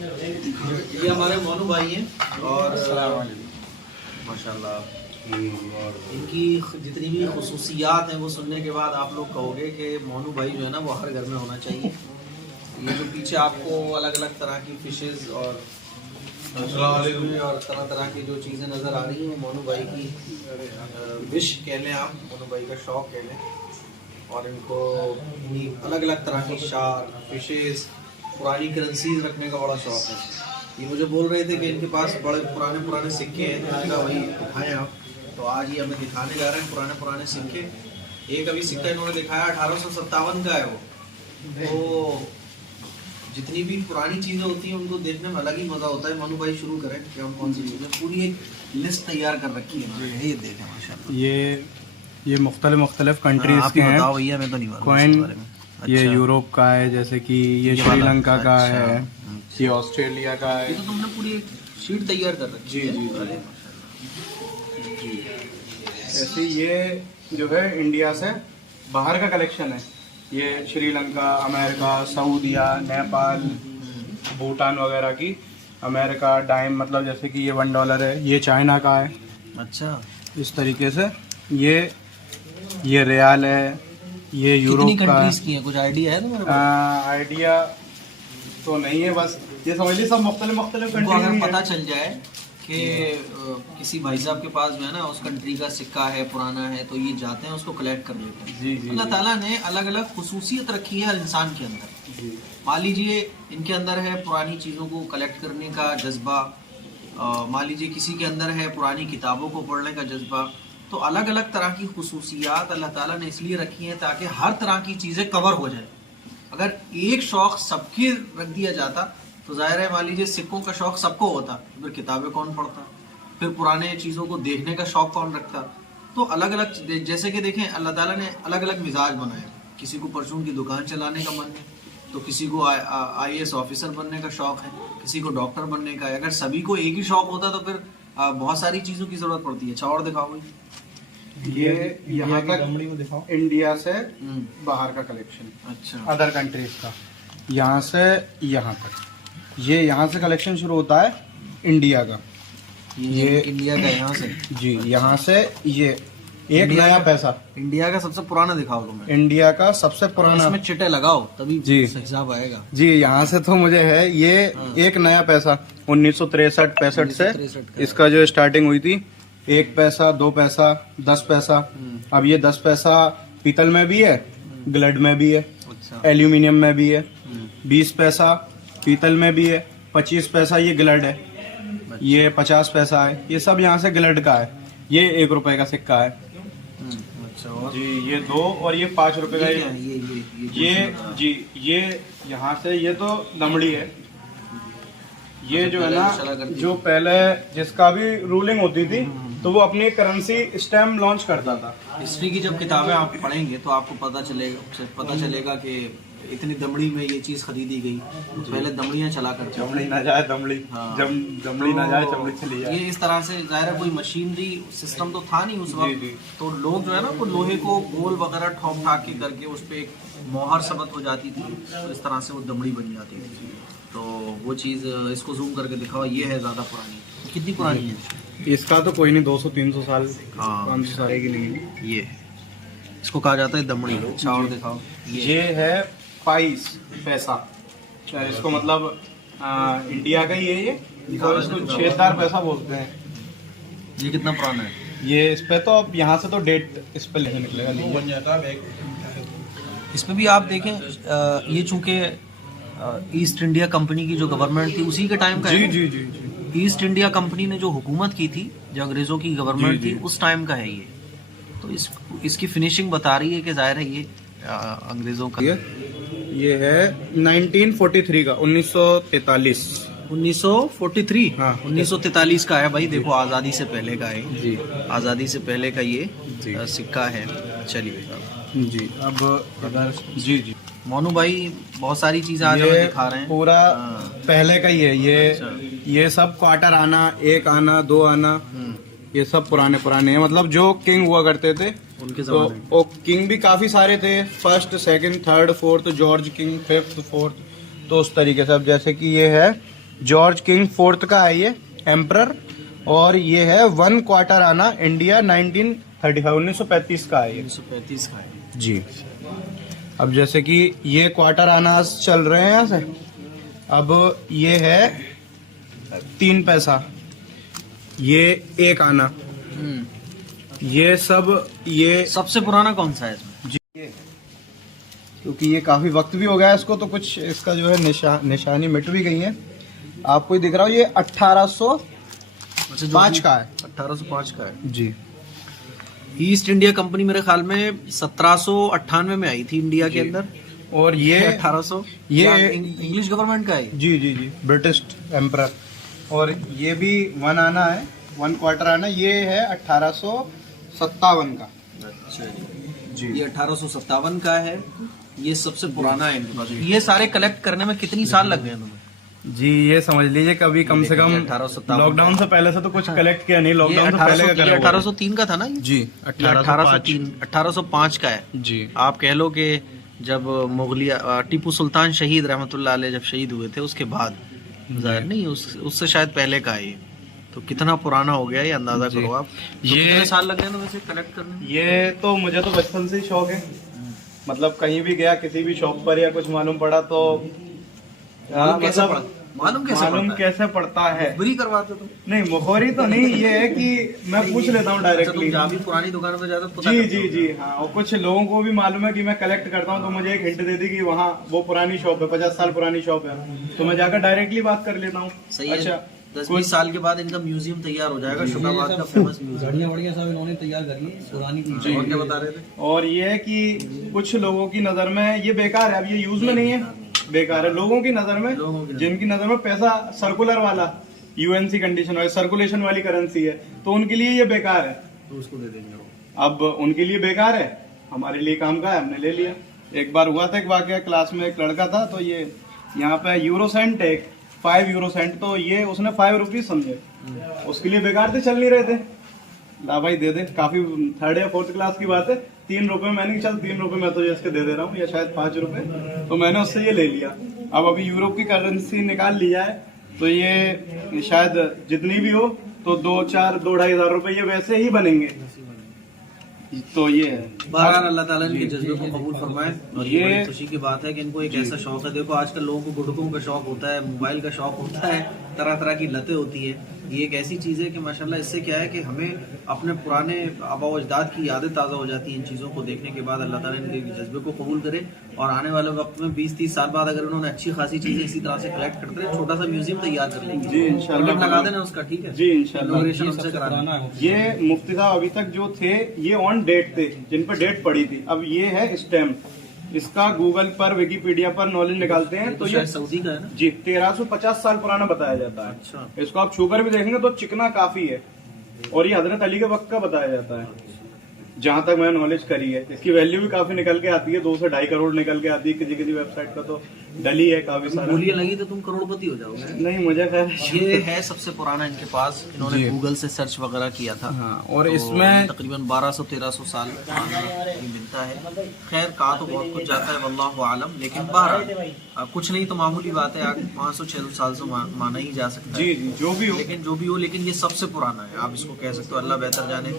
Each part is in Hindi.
ये हमारे मोनू भाई हैं और माशाल्लाह इनकी जितनी भी खुसूसियात हैं वो सुनने के बाद आप लोग कहोगे कि मोनू भाई जो है ना वो हर घर में होना चाहिए। ये जो पीछे आपको अलग अलग तरह की फिशेस और तरह तरह की जो चीज़ें नज़र आ रही हैं, मोनू भाई की विश कह लें आप, मोनू भाई का शौक़ कह लें। और इनको अलग अलग तरह की शार्क फिशेस पुरानी करेंसीज रखने का बड़ा शौक़ है। ये मुझे बोल रहे थे कि इनके पास बड़े पुराने सिक्के हैं, तो वही दिखाएं आप। तो आज ये हमें दिखाने जा रहे हैं पुराने सिक्के। एक अभी सिक्का इन्होंने दिखाया 1857 का है वो। तो जितनी भी पुरानी चीज़ें होती हैं उनको देखने में अलग ही मज़ा होता है। मनु भाई शुरू करें कि हम कौन सी चीज़ें, पूरी एक लिस्ट तैयार कर रखी है। ये देखें माशाल्लाह, ये मुख्तलिफ कंट्रीज के हैं। भैया मैं तो नहीं मालूम कॉइन। अच्छा। ये यूरोप का है, जैसे कि ये श्रीलंका का है, ये ऑस्ट्रेलिया का है। ये तो तुमने पूरी एक शीट तैयार कर रखी है। जी। ऐसे ये जो है इंडिया से बाहर का कलेक्शन है। ये श्रीलंका, अमेरिका, सऊदीया, नेपाल, भूटान वगैरह की। अमेरिका डाइम, मतलब जैसे कि ये $1 है, ये चाइना का है। अच्छा, इस तरीके से ये रियाल है, ये यूरोप का। कंट्रीज की है, कुछ आइडिया है तुम्हारे पास? आइडिया तो नहीं है, बस ये समझ लीजिए सब मुख्तलिफ कंट्री। अगर पता चल जाए कि किसी भाई साहब के पास जो है ना उस कंट्री का सिक्का है, पुराना है, तो ये जाते हैं उसको कलेक्ट कर लेते हैं। जी। अल्लाह ताला ने अलग अलग खुसूसियत रखी है हर इंसान के अंदर। मान लीजिए इनके अंदर है पुरानी चीज़ों को कलेक्ट करने का जज्बा, मान लीजिए किसी के अंदर है पुरानी किताबों को पढ़ने का जज्बा। तो अलग अलग तरह की खुसूसियात अल्लाह ताला ने इसलिए रखी हैं ताकि हर तरह की चीज़ें कवर हो जाए। अगर एक शौक़ सबके रख दिया जाता तो ज़ाहिर है, मान लीजिए सिक्कों का शौक़ सबको होता, फिर किताबें कौन पढ़ता, फिर पुराने चीज़ों को देखने का शौक़ कौन रखता। तो अलग अलग, जैसे कि देखें अल्लाह ताला ने अलग अलग मिजाज बनाया। किसी को परचून की दुकान चलाने का मन है, तो किसी को IAS ऑफिसर बनने का शौक़ है, किसी को डॉक्टर बनने का है। अगर सभी को एक ही शौक़ होता तो फिर बहुत सारी चीज़ों की ज़रूरत पड़ती है। अच्छा, और दिखाओ ये यहाँ तक इंडिया से बाहर का कलेक्शन। अच्छा, अदर कंट्रीज का, यहाँ से यहाँ तक। ये यहाँ से कलेक्शन शुरू होता है इंडिया का। ये इंडिया का यहाँ से? जी, यहाँ से ये एक नया पैसा। इंडिया का सबसे पुराना दिखाओ तुम्हें। इंडिया का सबसे पुराना। इसमें चिटे लगाओ तभी जी हिसाब आएगा। जी, यहाँ से तो मुझे है ये एक नया पैसा 1963-65 से इसका जो स्टार्टिंग हुई थी। 1 पैसा, 2 पैसा, 10 पैसा। अब ये 10 पैसा पीतल में भी है, ग्लड में भी है, एल्यूमिनियम में भी है। 20 पैसा पीतल में भी है, 25 पैसा ये ग्लड है, ये 50 पैसा है। ये सब यहाँ से ग्लड का है। ये ₹1 का सिक्का है। अच्छा जी, ये 2 और ये ₹5 का। ये यहाँ से ये तो दमड़ी है। ये जो है ना, जो पहले जिसका भी रूलिंग होती थी तो वो अपनी करेंसी स्टैम्प लॉन्च करता था। हिस्ट्री की जब किताबें आप पढ़ेंगे तो आपको पता चलेगा कि इतनी दमड़ी में ये चीज खरीदी गई। पहले दमड़ियाँ चला करती, दमड़ी ना जाए दमड़ी, जब दमड़ी ना जाए चमड़ी चली जाए। ये इस तरह से, जाहिर है कोई मशीनरी सिस्टम तो था नहीं उस वक्त, तो लोग जो है ना वो लोहे को गोल वगैरह ठोक ठाक के करके उस पर एक मोहर सबत हो जाती थी, तो इस तरह से वो दमड़ी बन जाती थी। तो वो चीज़ इसको जूम करके दिखाओ। ये है ज़्यादा पुरानी। कितनी पुरानी है इसका? तो कोई नहीं, 200-300 साल, 500 साल की नहीं। ये इसको कहा जाता है दमड़ी। अच्छा, और दिखाओ। ये है पाइस पैसा। इसको मतलब इंडिया का ही है ये, तो इसको 6 पैसा बोलते हैं। ये कितना पुराना है? ये इस पे तो अब यहाँ से तो डेट इस पे लिखा निकलेगा। इस पे भी आप देखें, ये चूंकि ईस्ट इंडिया कंपनी की जो गवर्नमेंट थी उसी के टाइम का है। जी। ईस्ट इंडिया कंपनी ने जो हुकूमत की थी, जो अंग्रेजों की गवर्नमेंट थी, उस टाइम का है ये। तो इसकी फिनिशिंग बता रही है कि जाहिर है ये अंग्रेजों का। ये है 1943 का, 1943। 1943? हाँ, 1943 का है भाई। देखो, आज़ादी से पहले का है जी। आज़ादी से पहले का ये सिक्का है। चलिए जी, अब अगर जी मोनू भाई बहुत सारी चीजें आज हमें दिखा रहे हैं। पूरा पहले का ही है ये। अच्छा। ये सब क्वार्टर आना, 1 आना, 2 आना, ये सब पुराने हैं। मतलब जो किंग हुआ करते थे उनके ज़माने। तो किंग भी काफी सारे थे, 1st, 2nd, 3rd, 4th, George king, 5th, 4th। तो उस तरीके से अब जैसे कि ये है जॉर्ज किंग 4th का है ये, एम्परर। और ये है 1 क्वार्टर आना, इंडिया 1935 का है ये। 1935 का है जी। अब जैसे कि ये क्वार्टर आना चल रहे हैं यहाँ से, अब ये है 3 पैसा, ये 1 आना, ये सब, ये सबसे पुराना कौन सा है इसमें? जी, क्योंकि ये काफी वक्त भी हो गया है इसको, तो कुछ इसका जो है निशानी मिट भी गई है। आपको ही दिख रहा हो, ये 1805 का है। 1805 का है जी। ईस्ट इंडिया कंपनी मेरे ख्याल में 1798 में आई थी इंडिया के अंदर, और ये 1800 ये इंग्लिश गवर्नमेंट का है। जी जी जी, ब्रिटिश एम्परर। और ये भी 1 आना है, 1 क्वार्टर आना, ये है 1857 का। अच्छा जी। ये 1857 का है, ये सबसे पुराना है इनके पास। ये सारे कलेक्ट करने में कितनी साल लग गए तुम्हें? जी, ये समझ लीजिए कभी कम से कम 1857 लॉकडाउन से पहले से तो कुछ कलेक्ट किया नहीं, लॉकडाउन से पहले का कलेक्ट। 1803 का था ना ये? जी, 1805 का है। जी। आप कह लो कि जब मुगलिया टीपू सुल्तान शहीद रहमतुल्लाह अलैह जब शहीद हुए थे उसके बाद, जाहिर नहीं उससे शायद पहले का है ये। तो कितना पुराना हो गया ये अंदाजा करो आप। तो ये कितने साल लगे तुम्हें इसे कलेक्ट करने में? ये तो मुझे तो बचपन से ही शौक है, मतलब कहीं भी गया किसी भी शॉप पर या कुछ मालूम पड़ा तो मालूम कैसे पड़ता है। बुरी करवाते तुम? नहीं, मुखौरी तो नहीं, ये है कि मैं पूछ लेता हूँ तुम डायरेक्टली। जहाँ भी पुरानी दुकानों पे जाते हो पता जी करते जी हो? जी हाँ, और कुछ लोगों को भी मालूम है कि मैं कलेक्ट करता हूँ, तो मुझे एक हिंट दे दी कि वहाँ वो पुरानी शॉप है, 50 साल पुरानी शॉप है, तो मैं जाकर डायरेक्टली बात कर लेता हूँ। सही है। अच्छा, 10-20 साल के बाद इनका म्यूजियम तैयार हो जाएगा, शुक्राबाद का फेमस म्यूजियम। बढ़िया सब इन्होंने तैयार करी है पुरानी जी। और क्या बता रहे थे? और ये है कि कुछ लोगों की नजर में ये बेकार है, अब ये यूज में नहीं है, बेकार है लोगों की नजर में, जिनकी नजर में पैसा सर्कुलर वाला यूएनसी कंडीशन वाली सर्कुलेशन वाली करेंसी है, तो उनके लिए ये बेकार है, तो उसको दे देंगे वो। अब उनके लिए बेकार है, हमारे लिए काम का है, हमने ले लिया। एक बार हुआ था एक वाकया, क्लास में एक लड़का था, तो ये यहाँ पे यूरो सेंट है 5 यूरो सेंट, तो ये उसने 5 रुपीज समझे, उसके लिए बेकार थे, चल नहीं रहे थे, ला भाई दे दे, काफी 3rd या 4th क्लास की बात है, 3 रुपए, मैंने चल 3 रुपए मैं तुझे इसके दे रहा हूँ, या शायद 5 रुपए, तो मैंने उससे ये ले लिया। अब अभी यूरोप की करेंसी निकाल लिया है, तो ये शायद जितनी भी हो तो 2-4-2-2.5 हजार रुपए ये वैसे ही बनेंगे, तो ये है। बहरहाल अल्लाह ताला इनके जज्बे को कबूल फरमाए। और ये ये- बड़ी खुशी की बात है कि इनको एक ऐसा शौक है। देखो आजकल लोगों को गुटकों का शौक होता है, मोबाइल का शौक होता है, तरह तरह की लतें होती है। ये एक ऐसी चीज़ है कि माशाल्लाह इससे क्या है कि हमें अपने पुराने आबा अजदाद की यादें ताज़ा हो जाती हैं इन चीज़ों को देखने के बाद। अल्लाह ताला इनके जज्बे को कबूल करे और आने वाले वक्त में 20-30 साल बाद अगर उन्होंने अच्छी खासी चीज़ें इसी तरह से कलेक्ट करते रहे, छोटा सा म्यूजियम तैयार कर लेंगे। जी, इंशाल्लाह। टिकट लगा देना उसका, ठीक है? जी, इंशाल्लाह। इनॉग्रेशन हमसे कराना है। ये मुफ्ती साहब अभी तक जो थे ये ऑन डेट थे, जिन पर डेट पड़ी थी, अब ये है स्टैम्प, इसका गूगल पर विकिपीडिया पर नॉलेज निकालते हैं तो ये सऊदी का है ना? जी 1350 साल पुराना बताया जाता है। अच्छा। इसको आप छूकर भी देखेंगे तो चिकना काफी है, और ये हजरत अली के वक्त का बताया जाता है, जहां तक मैंने नॉलेज करी है। इसकी वैल्यू भी काफी निकल के आती है, 2 से 2.5 करोड़ निकल के आती है, किसी किसी वेबसाइट का तो डली है काफी सारा। बोलिए लगी तो तुम करोड़पति हो जाओगे। नहीं, मुझे खैर ये है सबसे पुराना इनके पास, इन्होंने गूगल से सर्च वगैरह किया था। हाँ, और तो इसमें तकरीबन 1200-1300 साल पुराना ये मिलता है। खैर कहा तो बहुत कुछ जाता है, वल्लाहु आलम, लेकिन बहरहाल कुछ नहीं तो मामूली बात है, 500-600 साल से माना ही जा सकता है। जी जी जो भी हो, लेकिन ये सबसे पुराना है, आप इसको कह सकते हो, अल्लाह बेहतर जाने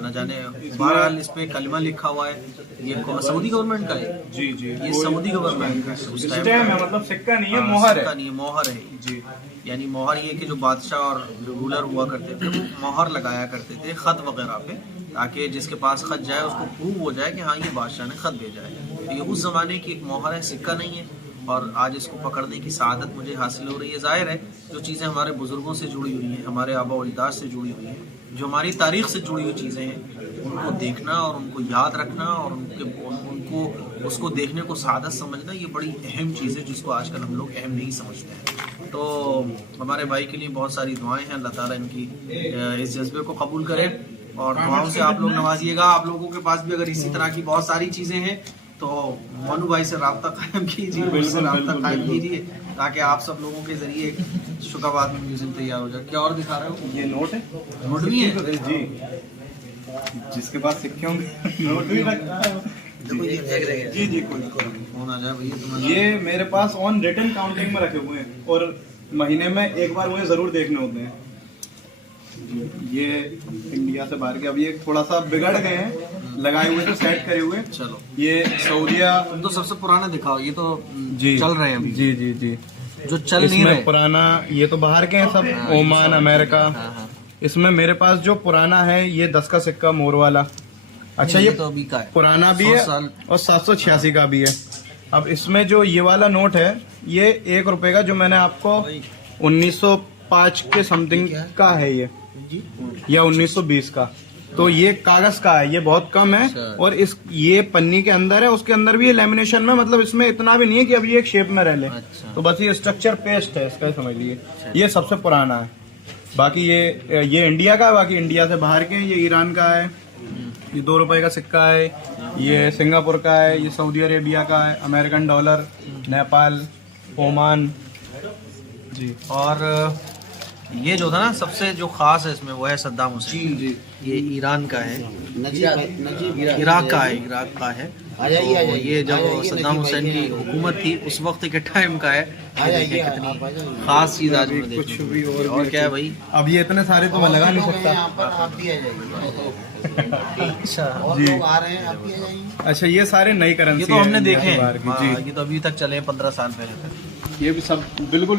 न जाने। बहरहाल इस पे कलमा लिखा हुआ है, ये सऊदी गवर्नमेंट का है। जी जी ये सऊदी गवर्नमेंट का है, उस टाइम स्टैम्प का। है, मतलब सिक्का नहीं है, हाँ, मोहर सिक्का है। नहीं है, मोहर है जी यानी मोहर ये कि जो बादशाह और जो रूलर हुआ करते थे वो मोहर लगाया करते थे खत वगैरह पे, ताकि जिसके पास खत जाए उसको प्रूव हो जाए कि हाँ ये बादशाह ने खत भेजा है। तो ये उस जमाने की एक मोहर है, सिक्का नहीं है। और आज इसको पकड़ने की सआदत मुझे हासिल हो रही है। जाहिर है जो चीज़ें हमारे बुजुर्गों से जुड़ी हुई हैं, हमारे आबा अजदाद से जुड़ी हुई हैं, जो हमारी तारीख से जुड़ी हुई चीज़ें हैं, उनको देखना और उनको याद रखना और उनको उसको देखने को सआदत समझना, ये बड़ी अहम चीज़ है जिसको आजकल हम लोग अहम नहीं समझते हैं। तो हमारे भाई के लिए बहुत सारी दुआएं हैं, अल्लाह ताला इनकी इस जज्बे को कबूल करे और दुआओं से आप लोग नवाजिएगा। आप लोगों के पास भी अगर इसी तरह की बहुत सारी चीज़ें हैं तो मनु भाई से राब्ता कायम कीजिए, मुझसे राब्ता कायम कीजिए, ताकि आप सब लोगों के जरिए शुक्राबाद में म्यूजियम तैयार हो जाए। क्या और दिखा रहे हो? ये नोट है, नोट भी है जी, जिसके पास सिक्के होंगे नोट भी रखता है। जी जी कोई फोन आ जाए भैया तुम्हारा। ये मेरे पास ऑन रिटन काउंटिंग में रखे हुए हैं, और महीने में एक बार मुझे जरूर देखने होते हैं। ये इंडिया से बाहर के, अब ये थोड़ा सा बिगड़ गए हैं, लगाए हुए थे, सेट करे हुए। चलो ये सऊदिया, तुम तो सबसे पुराना दिखाओ, ये तो जी चल रहे हैं अभी, जी जी जी, जो चल नहीं इसमें रहे। पुराना, ये तो बाहर के हैं सब, ओमान, अमेरिका। हाँ, हाँ। इसमें मेरे पास जो पुराना है ये 10 का सिक्का मोर वाला। अच्छा, ये तो अभी का है, पुराना भी 100 है साल। और 786 का भी है। अब इसमें जो ये वाला नोट है, ये 1 रुपए का, जो मैंने आपको 1905 के समथिंग का है ये, या 1920 का। तो ये कागज का है, ये बहुत कम है। और इस ये पन्नी के अंदर है, उसके अंदर भी ये लेमिनेशन में, मतलब इसमें इतना भी नहीं है कि अभी एक शेप में रह ले। अच्छा। तो बस ये स्ट्रक्चर पेस्ट है इसका, समझ लिए। ये सबसे पुराना है। बाकी ये इंडिया का है, बाकी इंडिया से बाहर के हैं। ये ईरान का है, ये 2 रुपए का सिक्का है। ये सिंगापुर का है, ये सऊदी अरेबिया का है, अमेरिकन डॉलर, नेपाल, ओमान जी। और ये जो था ना सबसे जो खास है इसमें, वो है सद्दाम हुसैन। जी। ये ईरान का है, नजीब इराक का है। तो ये जब सद्दाम हुसैन की हुकूमत थी उस वक्त के टाइम का है। ये देखें कितनी खास चीज आज में कुछ देखने भी को। और क्या है भाई, अब ये इतने सारे तो मैं लगा नहीं सकता। आप भी आ जाइए। अच्छा और जी। लोग आ रहे हैं, आप भी आ जाइए। अच्छा, ये सारे नई करेंसी ये तो हमने है देखे हैं। बाहर की। हाँ, जी, ये तो अभी तक चले हैं 15 साल पहले तक। ये भी सब बिल्कुल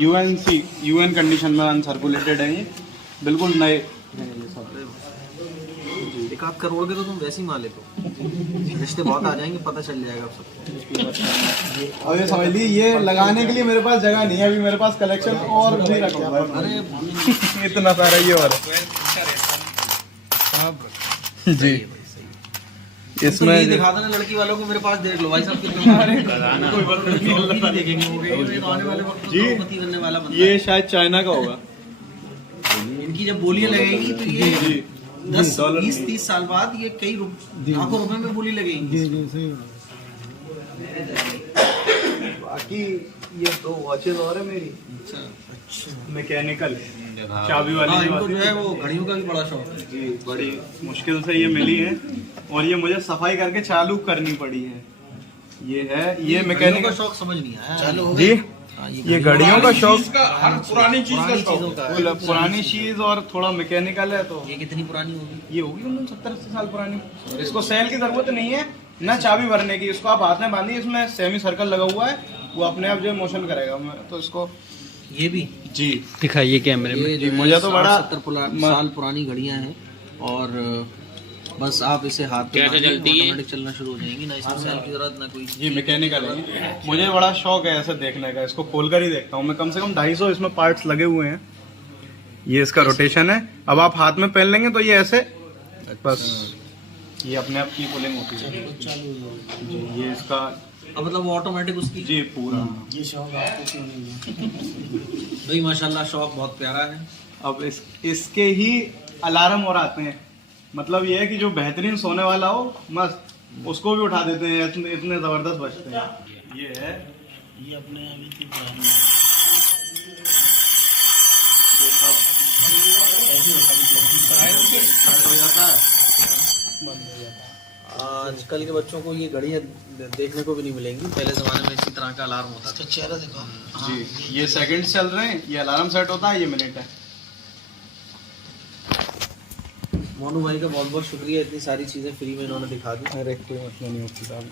यूएन कंडीशन में अनसर्कुलेटेड है। ये बिल्कुल नए हैं ये सब। 1 करोड़ के तो तुम वैसे ही मान लेते हो, रिश्ते बहुत आ जाएंगे, पता चल जाएगा अब सबको। अब ये समझ ली, ये लगाने के लिए मेरे पास जगह नहीं है अभी। मेरे पास कलेक्शन और भी रखा हुआ है। अरे इतना सारा ये और जी। इसमें ये दिखा देना लड़की वालों को, मेरे पास देख लो भाई साहब कितना नहीं देखेंगे वो भी, आने वाले वक्त में जी। करोड़पति बनने वाला बंदा ये शायद चाइना का होगा। है। इनकी जब बोलियां लगेगी तो ये जी 10, डॉलर 20, 30 साल बाद ये कई लाखों रुपए में बोली लगेगी। बाकी ये 2 वॉचेस और है मेरी, अच्छा मैकेनिकल, चाबी वाली हाँ, जो इनको आती जो है। है वो घड़ियों का भी बड़ा शौक है। जी, बड़ी मुश्किल से ये मिली है और ये मुझे सफाई करके चालू करनी पड़ी है। ये है, ये घड़ियों मैकेनिकल का शौक समझ नहीं आया। चालू हो जी। हाँ, ये घड़ियों का शौक, पुरानी चीजों का है। पुरानी चीज और थोड़ा मैकेनिकल है। तो ये कितनी पुरानी होगी? ये होगी 70-80 साल पुरानी। इसको सेल की जरूरत नहीं है ना चाबी भरने की। इसको आप हाथ में बांधिए, इसमें सेमी सर्कल लगा हुआ है, वो अपने आप जो मोशन करेगा। तो इसको ये भी जी दिखाइए कैमरे में। ये जो मुझे है तो बड़ा 60-70 साल पुरानी घड़ियां हैं और बस आप इसे हाथ पे ऑटोमेटिक चलना शुरू हो जाएंगी ना, इसमें सेल की जरूरत ना कोई। जी मैकेनिकल है। मुझे बड़ा शौक है ऐसे देखने का, इसको खोलकर ही देखता हूँ मैं। कम से कम 250 इसमें पार्ट्स लगे हुए हैं। ये इसका रोटेशन है। अब आप हाथ में पहन लेंगे तो ये ऐसे बस ये अपने आप की कूलिंग होती है। जी, ये इसका अब मतलब वो ऑटोमेटिक उसकी। जी पूरा। ये शौक आपको क्यों नहीं है? भाई माशाल्लाह शौक बहुत प्यारा है। अब इसके ही अलार्म और आते हैं। मतलब ये है कि जो बेहतरीन सोने वाला हो मस्त, उसको भी उठा देते हैं, इतने जबरदस्त बजते हैं। ये है, ये अपने अभी की ये सब स्टार्ट हो जाता है। आजकल के बच्चों को ये घड़ियां देखने को भी नहीं मिलेंगी। पहले जमाने में इसी तरह का अलार्म होता था। चेहरा दिखाओ। जी, ये सेकंड चल रहे हैं, ये अलार्म सेट होता है, ये मिनट है। मोनू भाई का बहुत बहुत शुक्रिया, इतनी सारी चीजें फ्री में इन्होंने दिखा दी। अरे कोई मतलब नहीं होती साहब,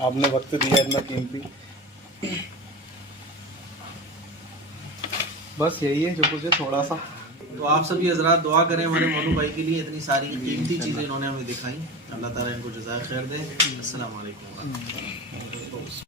आपने वक्त दिया इतना कीमती। बस यही है जो कुछ है थोड़ा सा। तो आप सभी हजरात दुआ करें हमारे मोनू भाई के लिए, इतनी सारी कीमती चीजें इन्होंने हमें दिखाई। अल्लाह ताला इनको जज़ाए खैर दे। अस्सलाम वालेकुम।